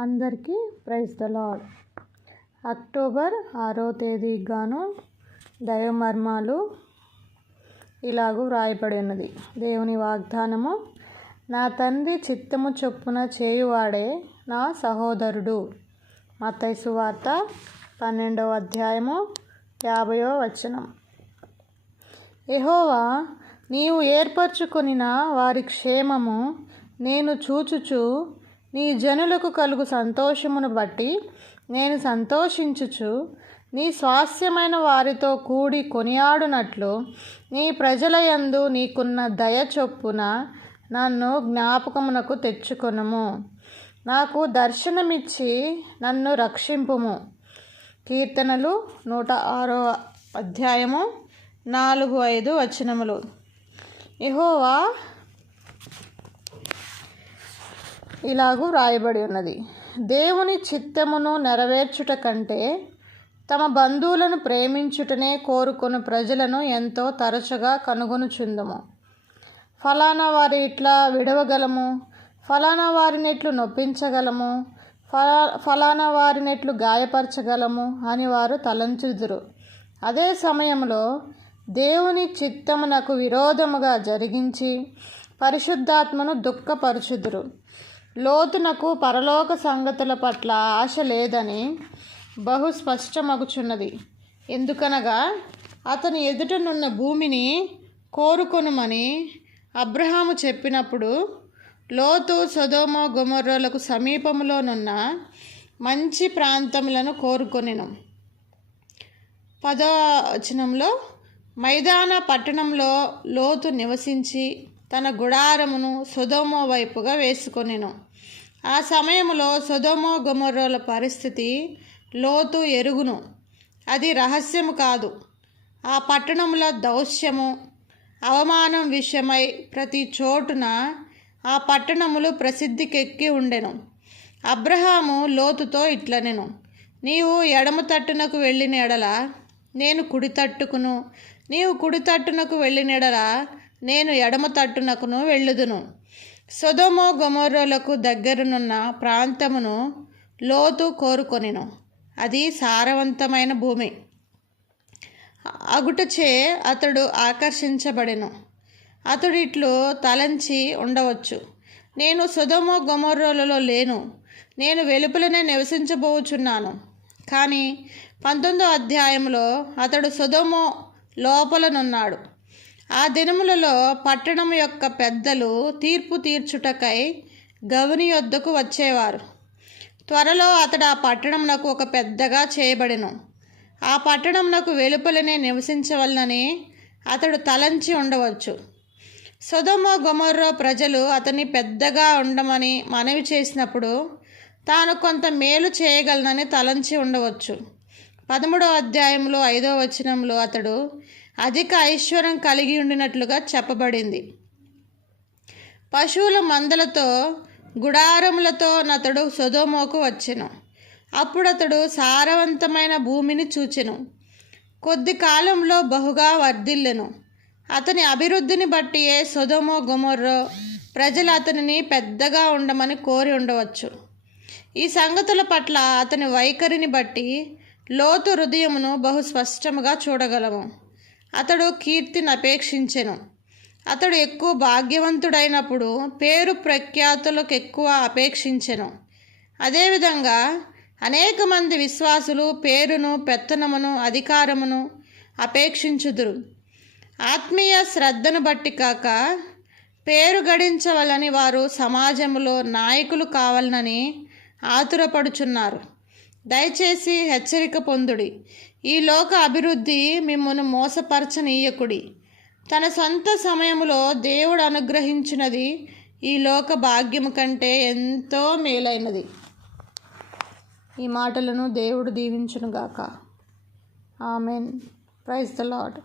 అందరికీ praise the lord October ఆరో తేదీకి గాను దైవమర్మాలు ఇలాగూ వ్రాయబడి ఉన్నది దేవుని వాగ్దానము నా తండ్రి చిత్తము చొప్పున చేయువాడే నా సహోదరుడు. మతైసు వార్త పన్నెండవ అధ్యాయము యాభయో వచనం. ఎహోవా నీవు ఏర్పరచుకొనిన వారి క్షేమము నేను చూచుచు నీ జనులకు కలుగు సంతోషమును బట్టి నేను సంతోషించుచు నీ స్వాస్థ్యమైన వారితో కూడి కొనియాడునట్లు నీ ప్రజల యందు నీకున్న దయ చొప్పున నన్ను జ్ఞాపకమునకు తెచ్చుకొనము. నాకు దర్శనమిచ్చి నన్ను రక్షింపుము. కీర్తనలు నూట ఆరో అధ్యాయము నాలుగు ఐదు వచనములు. ఎహోవా ఇలాగూ వ్రాయబడి ఉన్నది. దేవుని చిత్తమును నెరవేర్చుట కంటే తమ బంధువులను ప్రేమించుటనే కోరుకుని ప్రజలను ఎంతో తరచుగా కనుగొనుచుందము. ఫలానా వారి ఇట్లా విడవగలము? ఫలానా వారిని ఎట్లు నొప్పించగలము? ఫలా ఫలానా వారిని ఎట్లు గాయపరచగలము? అని వారు తలంచుదురు. అదే సమయంలో దేవుని చిత్తమునకు విరోధముగా జరిగించి పరిశుద్ధాత్మను దుఃఖపరుచుదురు. లోతునకు పరలోక సంగతుల పట్ల ఆశ లేదని బహు స్పష్టమగుచున్నది. ఎందుకనగా అతని ఎదుటనున్న భూమిని కోరుకొనుమని అబ్రహాము చెప్పినప్పుడు లోతు సొదోమో గుమర్రోలకు సమీపంలోనున్న మంచి ప్రాంతములను కోరుకొనిను. పదో వచనంలో మైదాన పట్టణంలో లోతు నివసించి తన గుడారమును సుధోమో వైపుగా వేసుకొనిను. ఆ సమయంలో సుధోమో గుమర్రోల పరిస్థితి లోతు ఎరుగును. అది రహస్యము కాదు. ఆ పట్టణంలో దౌశ్యము అవమానం విషయమై ప్రతి చోటున ఆ పట్టణములు ప్రసిద్ధికెక్కి ఉండెను. అబ్రహాము లోతుతో ఇట్లనెను నీవు ఎడమ తట్టునకు వెళ్ళిన ఎడల నేను కుడి తట్టుకును. నీవు కుడి తట్టునకు వెళ్ళిన ఎడల నేను ఎడమ తట్టునకును వెళ్ళుదును. సొదమో గొమోరోలకు దగ్గరనున్న ప్రాంతమును లోతు కోరుకొనిను. అది సారవంతమైన భూమి. అగుటచే అతడు ఆకర్షించబడెను. అతడు ఇట్లు తలంచి ఉండవచ్చు. నేను సుధమో గొమర్రోలలో లేను. నేను వెలుపలనే నివసించబోచున్నాను. కానీ పంతొమ్మిదో అధ్యాయంలో అతడు సుధమో లోపలనున్నాడు. ఆ దినములలో పట్టణం యొక్క పెద్దలు తీర్పు తీర్చుటకై గవని యొద్దకు వచ్చేవారు. త్వరలో అతడు ఆ పట్టణంనకు ఒక పెద్దగా చేయబడెను. ఆ పట్టణంనకు వెలుపలనే నివసించవలనని అతడు తలంచి ఉండవచ్చు. సుధమ గొమర్రో ప్రజలు అతన్ని పెద్దగా ఉండమని మనవి చేసినప్పుడు తాను కొంత మేలు చేయగలనని తలంచి ఉండవచ్చు. పదమూడవ అధ్యాయంలో ఐదో వచనంలో అతడు అధిక ఐశ్వర్యం కలిగి ఉండినట్లుగా చెప్పబడింది. పశువుల మందలతో గుడారములతో నతడు సొదోమోకు వచ్చెను. అప్పుడు అతడు సారవంతమైన భూమిని చూచెను. కొద్ది కాలంలో బహుగా వర్ధిల్లెను. అతని అభివృద్ధిని బట్టియే సొదోమో గుమర్రో ప్రజలు అతనిని పెద్దగా ఉండమని కోరి ఉండవచ్చు. ఈ సంగతుల పట్ల అతని వైఖరిని బట్టి లోతు హృదయమును బహు స్పష్టముగా చూడగలము. అతడు కీర్తిని అపేక్షించెను అతడు ఎక్కువ భాగ్యవంతుడైనప్పుడు పేరు ప్రఖ్యాతులకు ఎక్కువ అపేక్షించెను. అదేవిధంగా అనేక మంది విశ్వాసులు పేరును పెత్తనమును అధికారమును అపేక్షించుదురు. ఆత్మీయ శ్రద్ధను బట్టి కాక పేరు గడించవలని వారు సమాజంలో నాయకులు కావాలనని ఆతురపడుచున్నారు. దయచేసి హెచ్చరిక పొందుడి. ఈ లోక అభివృద్ధి మిమ్మల్ని మోసపరచనీయకుడి. తన సొంత సమయంలో దేవుడు అనుగ్రహించినది ఈ లోక భాగ్యము కంటే ఎంతో మేలైనది. ఈ మాటలను దేవుడు దీవించునుగాక. ఆమెన్. Praise the lord